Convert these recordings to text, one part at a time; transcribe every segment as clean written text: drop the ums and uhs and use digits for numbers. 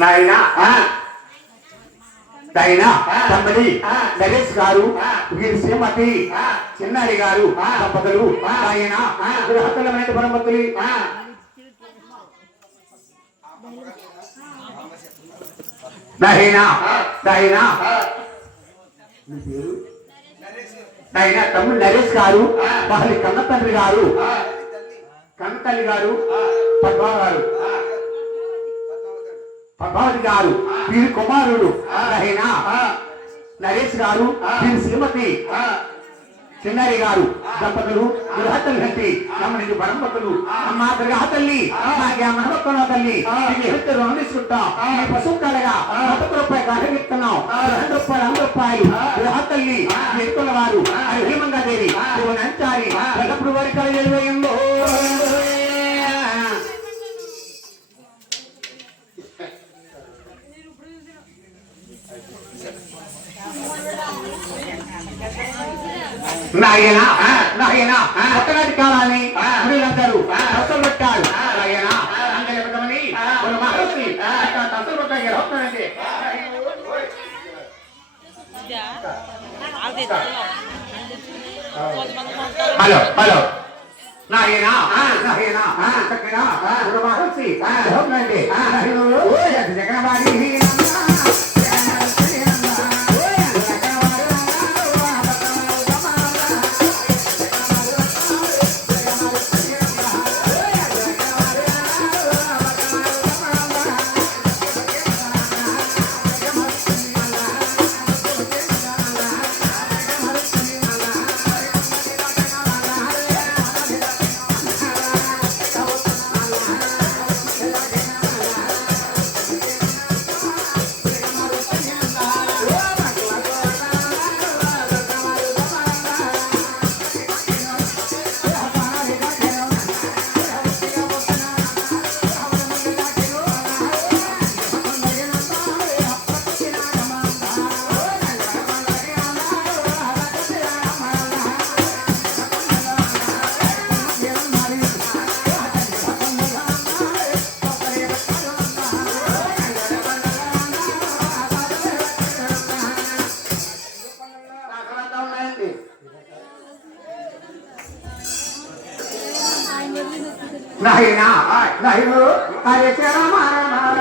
నాయనా నాయనా తమ్ముడి నరేష్ గారు వీరి శ్రీమతి చిన్నారి గారు దంపతులు ఆయన గృహతులమైన పరమతులు నాయనా నాయనా నాయనా తమ్ముడు నరేష్ గారు వాళ్ళ కన్న తండ్రి గారు కన్న తల్లి గారు పద్మా గారు పద్మావతి గారు వీరి కుమారుడు నాయనా నరేష్ గారు వీరి శ్రీమతి చిన్నారి గారు దంపతులు గృహతల్లి నమ్మని పరంపతులు అమ్మ గృహతల్లి నాకే మనవక్కన తల్లి నీకు రుణం తీసుకుంటాం నీ పశువు కలగా 1 రూపాయలు కాటగిస్తున్నాం 2 రూపాయలు 100 రూపాయలు గృహతల్లి ఎక్కుల వారు అది హేమంగా దేవి నంచారి ఎల్లప్పుడు వారి కలగేయంలో నాయనా నాయనా కొత్తనాటి కాలాన్ని వీళ్ళందరూ తసలు పెట్టారు నాయనా అందరి మహర్షి తసలు పెట్టారు హలో హలో నాయనా నాయనా చక్కగా మహర్షి జగన్వాడి నాయనా నాయను హరే రామ రామ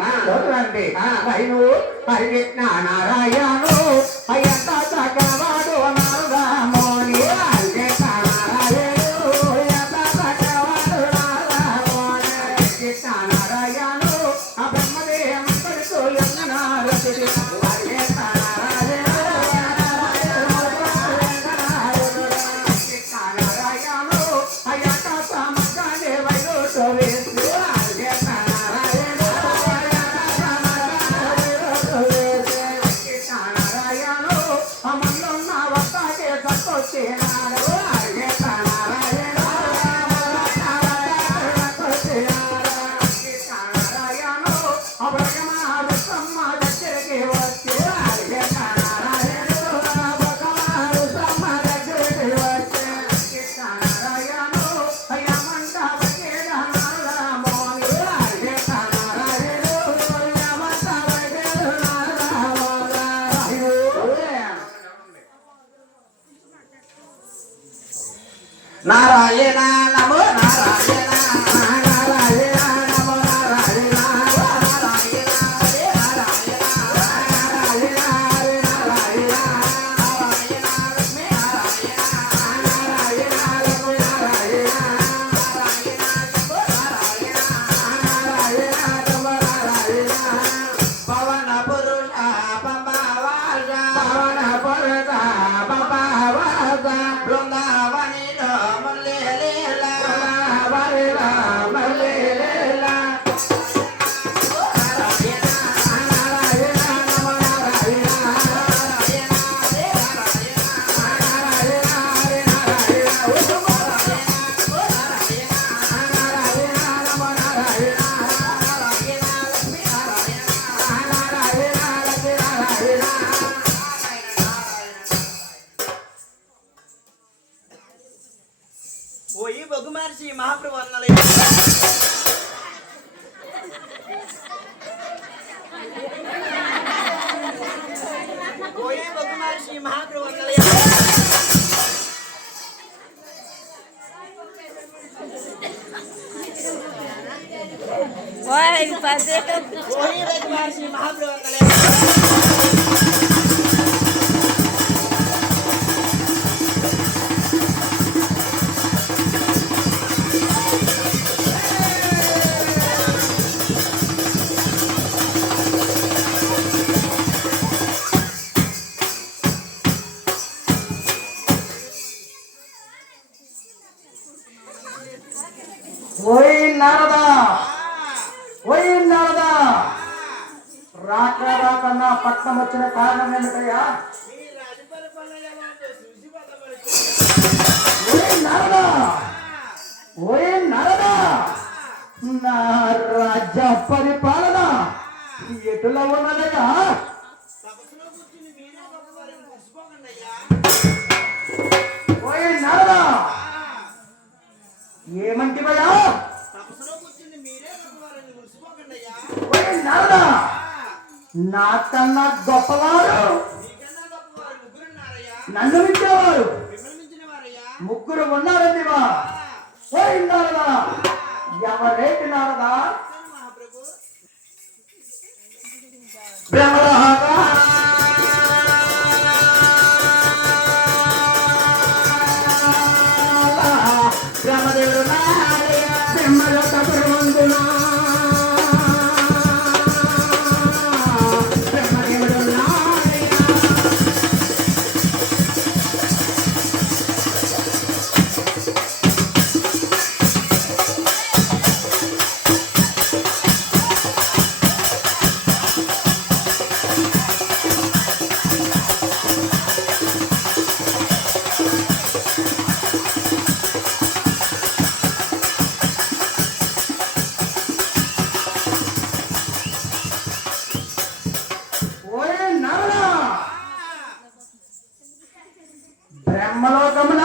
లోకండి వైను పరిగెత్తిన నారాయణు అయ్యంత చక్కవాడు నారామోని అరిగెత్త నారాయణు అయ్యంత చక్కవాడు నారామోని అరిగెత్త నారాయణు ఆ బ్రహ్మదేవం పడుతూ ఎన్ననారు అరిగెత్త నారాయణ నమో నారాయణ నారాయణ నమో నారాయణ నారాయణ హరే నారాయణ నారాయణ హరే నారాయణ నారాయణ లక్ష్మీ నారాయణ నారాయణ నమో నారాయణ నారాయణ నమో నారాయణ నారాయణ నమో నారాయణ పవన పురుష పంబవాజ పవన పురుష పంబవాజ బృందావని ఓయి బొగ్గుమార్చి మహాప్రభు అన్నలే ఓయి బొగ్గుమార్చి మహాప్రభు అన్నలే ఓయ్ పదే ఓయి బొగ్గుమార్చి మహాప్రభు అన్నలే ఓయ్ నారదా ఓయ్ నారదా రాక రాక నా పట్నం వచ్చిన కారణం ఏమిటయ్యా ఓయ్ నారదా ఓయ్ నారదా నా రాజ్య పరిపాలన ఎటులా ఉన్నదయ్యా ఓయ్ నారదా ఏమంటివయ్యా ఓయ్ నారదా నాకన్నా గొప్పవారు నన్ను మించేవారు ముగ్గురు ఉన్నారండివా ఓయ్ నారదా ఎవరేంటి నారదా బ్రహ్మదేవుడు బ్రహ్మలోకమున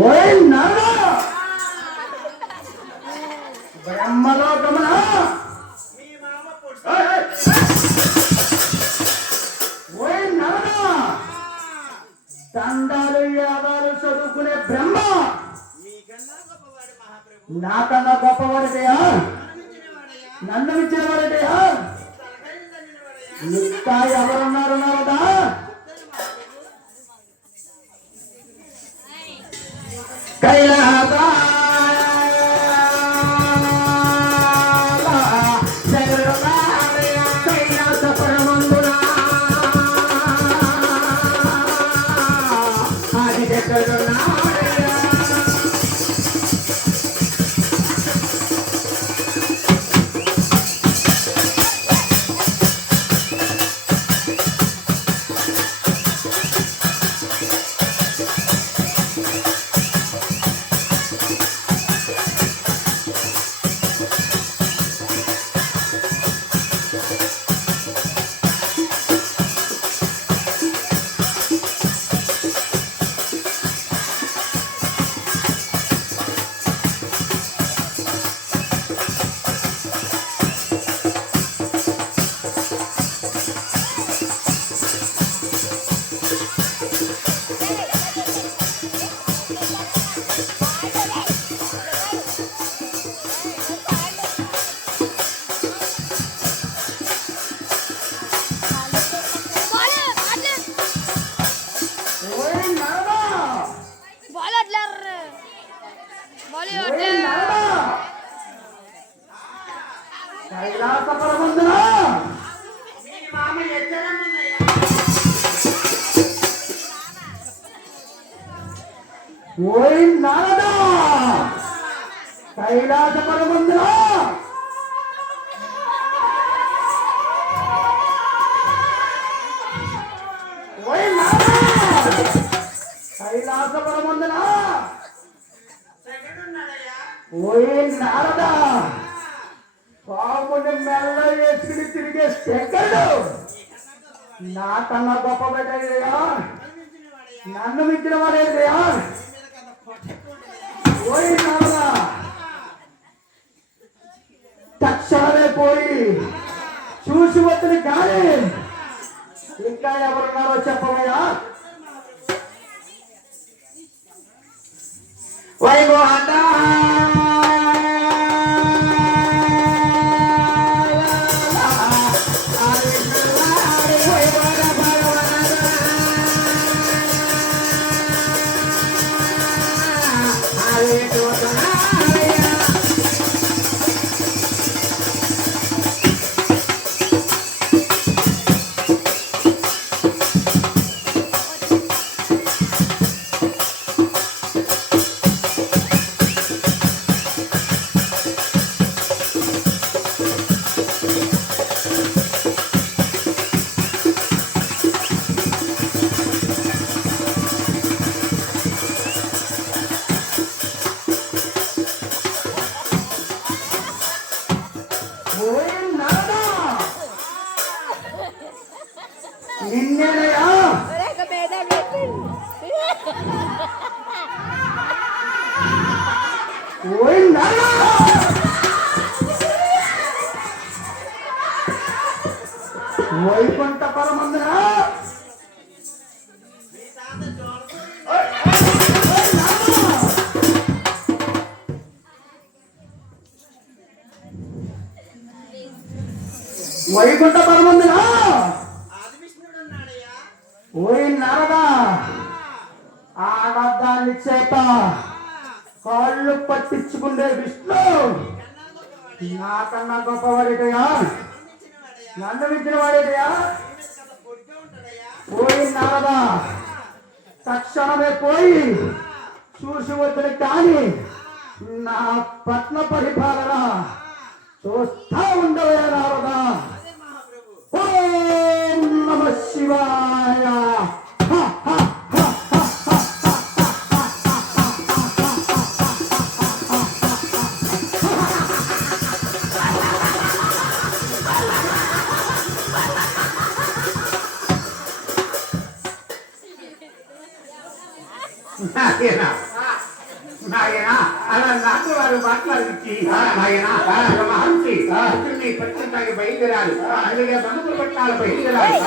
ఓయ్ నారదా బ్రహ్మలోకమున ఓయ్ నారదా దండాలు యాదాలు చదువుకునే బ్రహ్మ నాకన్నా గొప్పవాడటయా నన్ను ఇచ్చిన వాడటయా ఇంకా ఎవరున్నారు నారదా కైలాస కైలాసపరమందున ఓయ్ నారదా కైలాసపరమందున ఓయ్ నారదా కైలాసపరమందున ఓయ్ నారదా పాముని మెల్ల వేసుకుని తిరిగే శంకరుడు నాకన్నా గొప్ప పెట్టయ్యా నన్ను మించిన వాడేదయ్యా ఓయ్ నారదా తక్షణమే పోయి చూసి వద్దని కానీ ఇంకా ఎవరున్నారో చెప్పవయ్యా వైభవంతా నిన్నేనయ్యా ఓయ్ నారదా వైకుంఠ పరమందున వైకుంఠ పరమందున ఓయ్ నారదా ఆడదాన్ని చేత కాళ్ళు పట్టించుకుండే విష్ణు నాకన్నా గొప్పవాడేటయా నన్ను మించిన వాడేటయా ఓయ్ నారదా తక్షణమే పోయి చూసి వద్దని కానీ నా పట్న పరిపాలన చూస్తా ఉండవే నారదా ఓం నమః శివాయ నాయనా అలా నాకు వారు మాట్లాడించి నాయనా మహర్షి పచ్చంతాకి బయలుదేరాలి అందుకే బంధువులు పట్టాలు బయలుదేరాలి